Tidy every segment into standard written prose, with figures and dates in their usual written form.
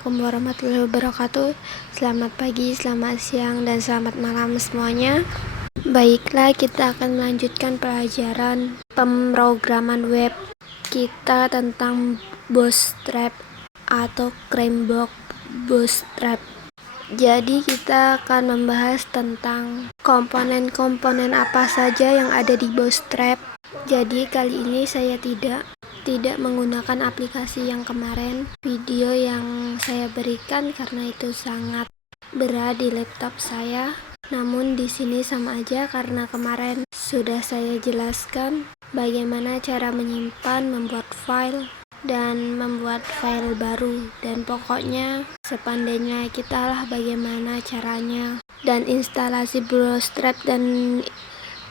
Assalamualaikum warahmatullahi wabarakatuh. Selamat pagi, selamat siang, dan selamat malam semuanya. Baiklah, kita akan melanjutkan pelajaran pemrograman web kita tentang Bootstrap atau Chromebook Bootstrap. Jadi kita akan membahas tentang komponen-komponen apa saja yang ada di Bootstrap. Jadi kali ini saya tidak menggunakan aplikasi yang kemarin, video yang saya berikan, karena itu sangat berat di laptop saya. Namun di sini sama aja karena kemarin sudah saya jelaskan bagaimana cara menyimpan, membuat file, dan membuat file baru, dan pokoknya sepandainya kita lah bagaimana caranya. Dan instalasi Bootstrap dan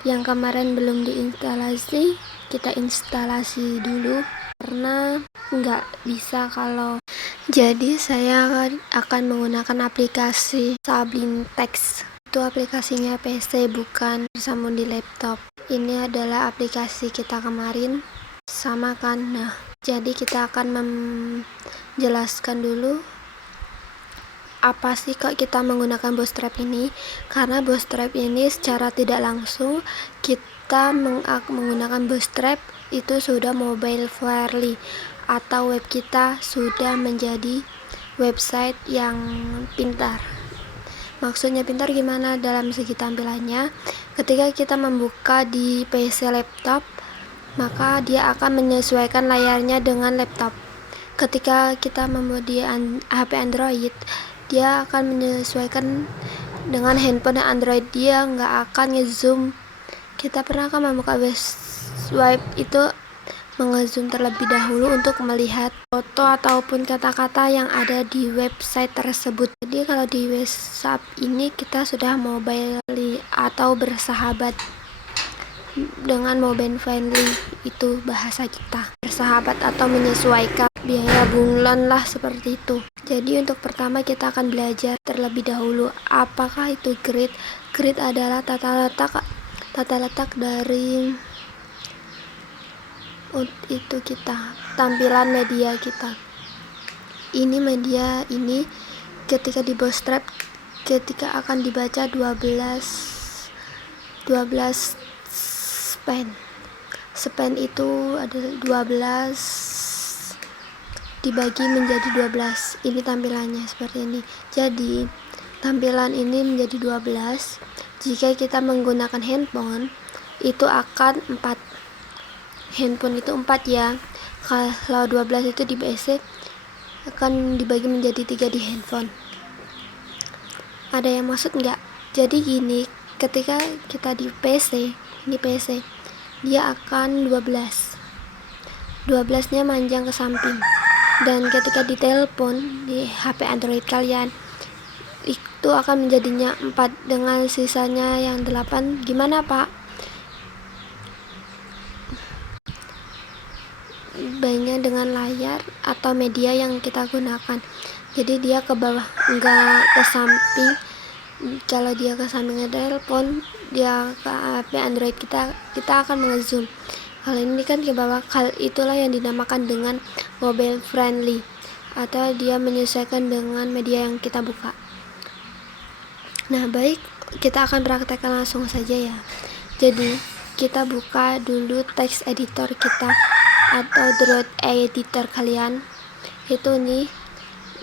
yang kemarin belum diinstalasi, kita instalasi dulu karena nggak bisa kalau. Jadi saya akan menggunakan aplikasi Sublime Text. Itu aplikasinya PC, bukan bersambung di laptop. Ini adalah aplikasi kita kemarin, sama kan? Nah, jadi kita akan menjelaskan dulu apa sih kok kita menggunakan Bootstrap ini. Karena Bootstrap ini secara tidak langsung kita menggunakan Bootstrap itu sudah mobile friendly, atau web kita sudah menjadi website yang pintar. Maksudnya pintar gimana? Dalam segi tampilannya, ketika kita membuka di PC laptop, maka dia akan menyesuaikan layarnya dengan laptop. Ketika kita membuat di HP Android, dia akan menyesuaikan dengan handphone Android, dia nggak akan ngezoom. Kita pernah kan membuka web itu mengezoom terlebih dahulu untuk melihat foto ataupun kata-kata yang ada di website tersebut. Jadi kalau di WhatsApp ini kita sudah mobile atau bersahabat dengan mobile friendly, itu bahasa kita, bersahabat atau menyesuaikan biaya bunglon lah, seperti itu. Jadi untuk pertama kita akan belajar terlebih dahulu apakah itu grid. Grid adalah tata letak dari itu kita, tampilan media kita. Ini media ini ketika di Bootstrap, ketika akan dibaca 12 span itu ada 12 dibagi menjadi 12. Ini tampilannya seperti ini. Jadi tampilan ini menjadi 12. Jika kita menggunakan handphone itu akan 4. Handphone itu 4 ya. Kalau 12 itu di PC akan dibagi menjadi 3 di handphone. Ada yang maksud nggak? Jadi gini, ketika kita di PC, ini PC, dia akan 12 nya manjang ke samping. Dan ketika di telepon di HP Android kalian itu akan menjadinya 4 dengan sisanya yang 8. Gimana Pak? Banyak dengan layar atau media yang kita gunakan. Jadi dia ke bawah, enggak ke samping. Kalau dia ke sampingnya telepon, dia ke HP Android kita akan mengezoom. Hal ini kan ke bawah. Hal itulah yang dinamakan dengan mobile friendly, atau dia menyesuaikan dengan media yang kita buka. Nah, baik, kita akan praktekkan langsung saja ya. Jadi kita buka dulu text editor kita atau Droid editor kalian. Itu nih.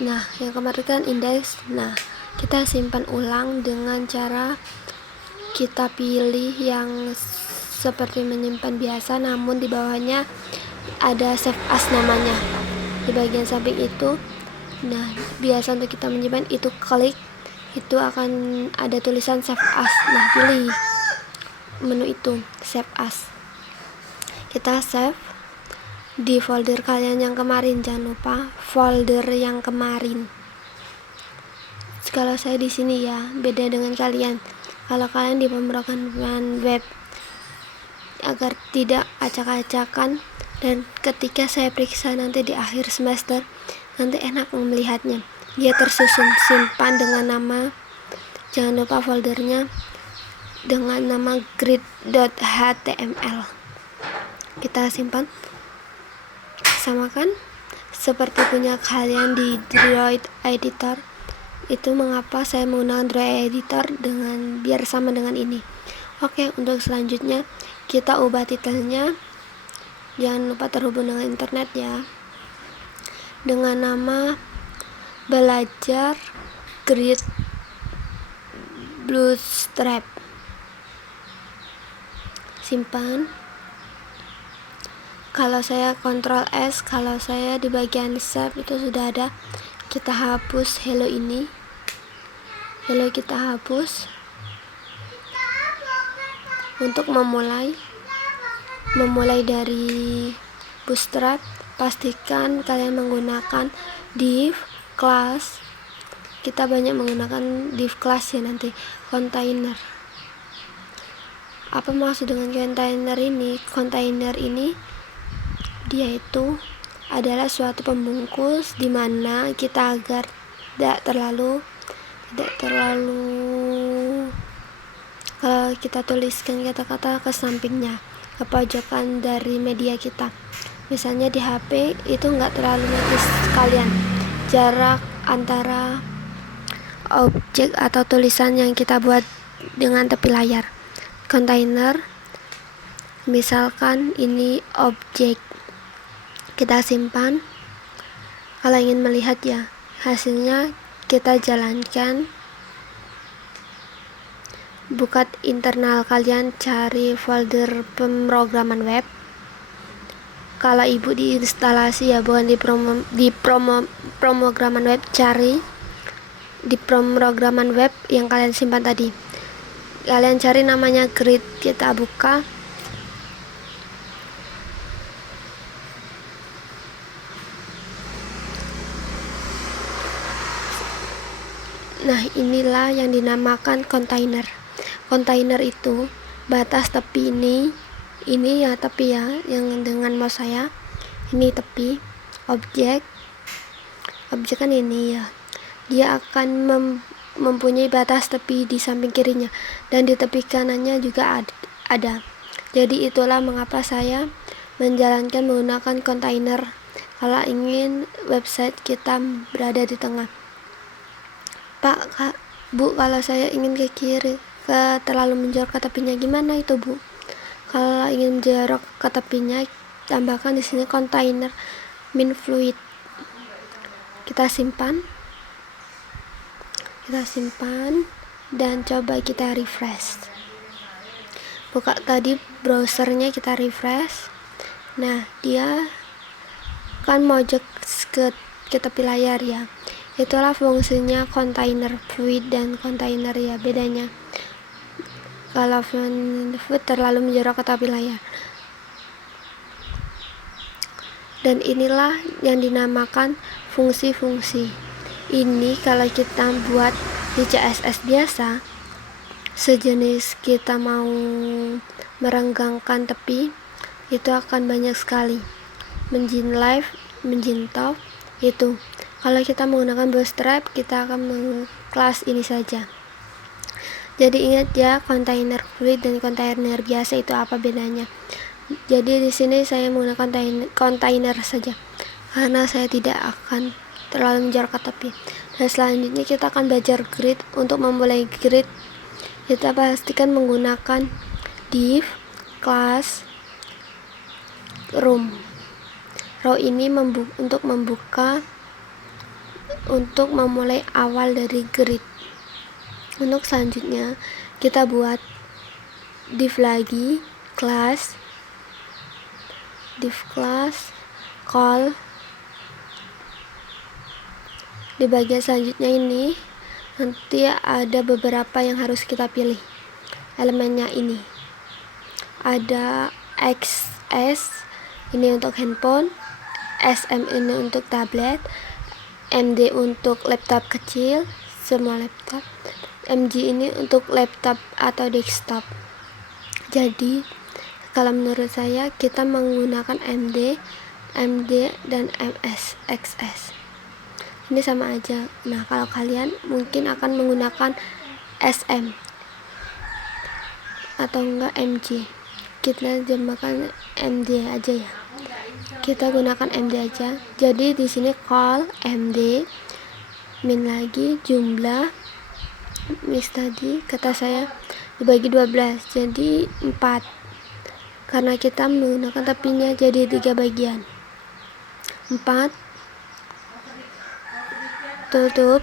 Nah, yang kemarin kan index. Nah, kita simpan ulang dengan cara kita pilih yang seperti menyimpan biasa, namun di bawahnya ada save as namanya di bagian samping itu. Nah, biasa untuk kita menyimpan itu klik, itu akan ada tulisan save as. Nah, pilih menu itu save as. Kita save di folder kalian yang kemarin, jangan lupa folder yang kemarin. Kalau saya di sini ya, beda dengan kalian. Kalau kalian di pemrograman web, agar tidak acak-acakan, dan ketika saya periksa nanti di akhir semester, nanti enak melihatnya. Dia tersusun, simpan dengan nama, jangan lupa foldernya dengan nama grid.html. Kita simpan, samakan seperti punya kalian di Droid Editor. Itu mengapa saya menggunakan Droid Editor biar sama dengan ini. Oke, untuk selanjutnya kita ubah titelnya. Jangan lupa terhubung dengan internet ya, dengan nama belajar grid Bootstrap. Simpan. Kalau saya Ctrl S, kalau saya di bagian save itu sudah ada. Kita hapus hello ini. Hello kita hapus. Untuk memulai dari Bootstrap, pastikan kalian menggunakan div class. Kita banyak menggunakan div class ya nanti. Container. Apa maksud dengan container ini? Container ini dia itu adalah suatu pembungkus di mana kita agar tidak terlalu kalau kita tuliskan kata-kata ke sampingnya, ke pojokan dari media kita. Misalnya di HP itu nggak terlalu notice kalian jarak antara objek atau tulisan yang kita buat dengan tepi layar. Container, misalkan ini objek, kita simpan. Kalau ingin melihat ya hasilnya, kita jalankan, buka internal kalian, cari folder pemrograman web. Kalau ibu di instalasi ya, bukan di pemrograman web, cari di pemrograman web yang kalian simpan tadi. Kalian cari namanya grid, kita buka. Nah, inilah yang dinamakan container. Container itu batas tepi ini ya tepi ya, yang dengan mouse saya. Ini tepi objek kan ini ya. Dia akan mempunyai batas tepi di samping kirinya, dan di tepi kanannya juga ada. Jadi itulah mengapa saya menjalankan menggunakan container kalau ingin website kita berada di tengah. Pak, Kak, Bu, kalau saya ingin ke kiri, terlalu menjorok ke tepinya, gimana itu, Bu? Kalau ingin menjorok ke tepinya, tambahkan di sini container min fluid. Kita simpan dan coba kita refresh. Buka tadi browsernya, kita refresh. Nah, dia kan mojok ke tepi layar ya. Itulah fungsinya container fluid dan container ya, bedanya. Kalau fluid terlalu menjorok ke tepi layar. Dan inilah yang dinamakan fungsi-fungsi. Ini kalau kita buat di CSS biasa, sejenis kita mau merenggangkan tepi, itu akan banyak sekali. Menjin left, menjin top, itu. Kalau kita menggunakan Bootstrap, kita akan kelas ini saja. Jadi ingat ya, container fluid dan container biasa itu apa bedanya. Jadi di sini saya menggunakan container saja, karena saya tidak akan terlalu menjorok ke tepi. Dan selanjutnya kita akan belajar grid. Untuk memulai grid, kita pastikan menggunakan div class row. Row ini untuk memulai awal dari grid. Untuk selanjutnya kita buat div lagi, div class call. Di bagian selanjutnya ini nanti ada beberapa yang harus kita pilih. Elemennya ini ada XS, ini untuk handphone, SM ini untuk tablet, MD untuk laptop kecil, semua laptop, MG ini untuk laptop atau desktop. Jadi kalau menurut saya kita menggunakan MD dan XS. Ini sama aja. Nah, kalau kalian mungkin akan menggunakan SM atau enggak MG, kita jamakan MD aja ya. kita gunakan MD aja. Jadi di sini call MD min lagi jumlah mix tadi kata saya dibagi 12 jadi 4, karena kita menggunakan tepinya jadi 3 bagian. 4 tutup.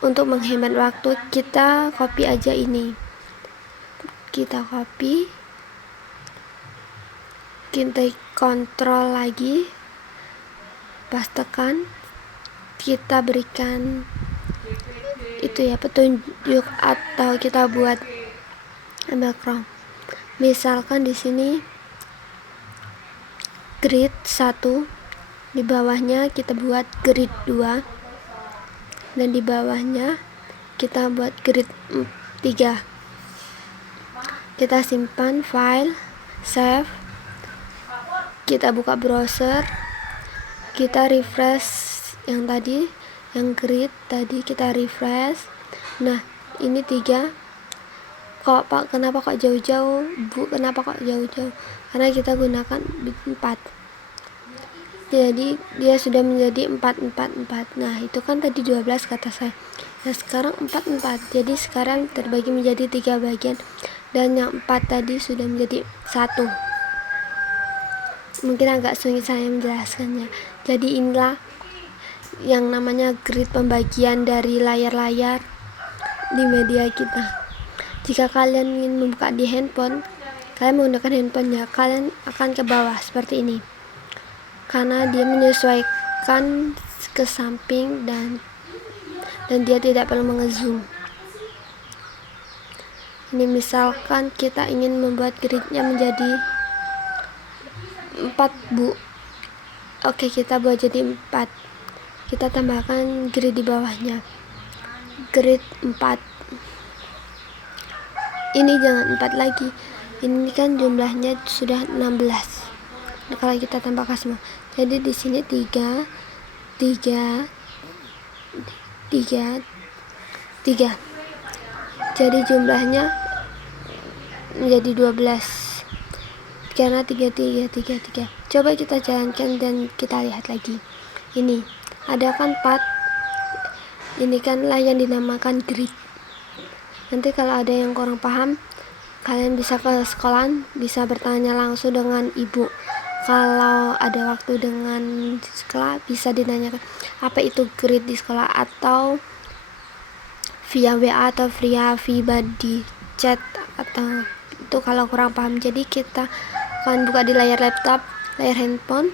Untuk menghemat waktu kita copy aja ini, kita copy, kita kontrol lagi, pastekan, kita berikan itu ya petunjuk atau kita buat background. Misalkan di sini grid 1, di bawahnya kita buat grid 2, dan di bawahnya kita buat grid 3. Kita simpan file, save, kita buka browser, kita refresh yang tadi, yang grid tadi kita refresh. Nah ini 3. Kenapa kok jauh-jauh Bu? Kenapa kok jauh-jauh? Karena kita gunakan bit 4, jadi dia sudah menjadi 4. Nah itu kan tadi 12 kata saya. Nah sekarang 4. Jadi sekarang terbagi menjadi 3 bagian, dan yang 4 tadi sudah menjadi 1. Mungkin agak sulit saya menjelaskannya. Jadi inilah yang namanya grid pembagian dari layar-layar di media kita. Jika kalian ingin membuka di handphone, kalian menggunakan handphonenya, kalian akan ke bawah seperti ini, karena dia menyesuaikan ke samping dan dia tidak perlu mengezoom. Ini misalkan kita ingin membuat gridnya menjadi 4 Bu. Oke, kita buat jadi 4. Kita tambahkan grid di bawahnya, grid 4. Ini jangan 4 lagi, ini kan jumlahnya sudah 16. Nah, kalau kita tambahkan semua, jadi di sini 3. Jadi jumlahnya menjadi 12 karena 3. Coba kita jalankan dan kita lihat lagi. Ini ada kan 4. Ini kan lah yang dinamakan grid. Nanti kalau ada yang kurang paham, kalian bisa ke sekolah, bisa bertanya langsung dengan ibu. Kalau ada waktu dengan sekolah, bisa dinanyakan apa itu grid di sekolah, atau via WA atau via di chat, atau itu kalau kurang paham. Jadi kita akan buka di layar laptop, layar handphone,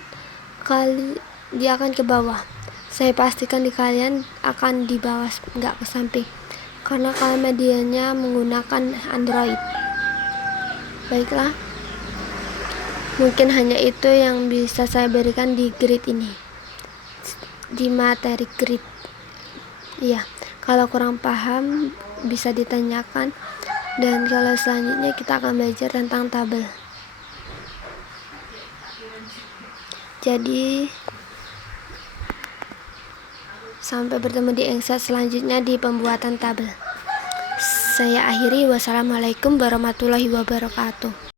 dia akan ke bawah. Saya pastikan di kalian akan di bawah, nggak ke samping, karena kalian medianya menggunakan Android. Baiklah, mungkin hanya itu yang bisa saya berikan di grid ini, di materi grid. Iya, kalau kurang paham bisa ditanyakan, dan kalau selanjutnya kita akan belajar tentang tabel. Jadi sampai bertemu di episode selanjutnya di pembuatan tabel. Saya akhiri, wassalamualaikum warahmatullahi wabarakatuh.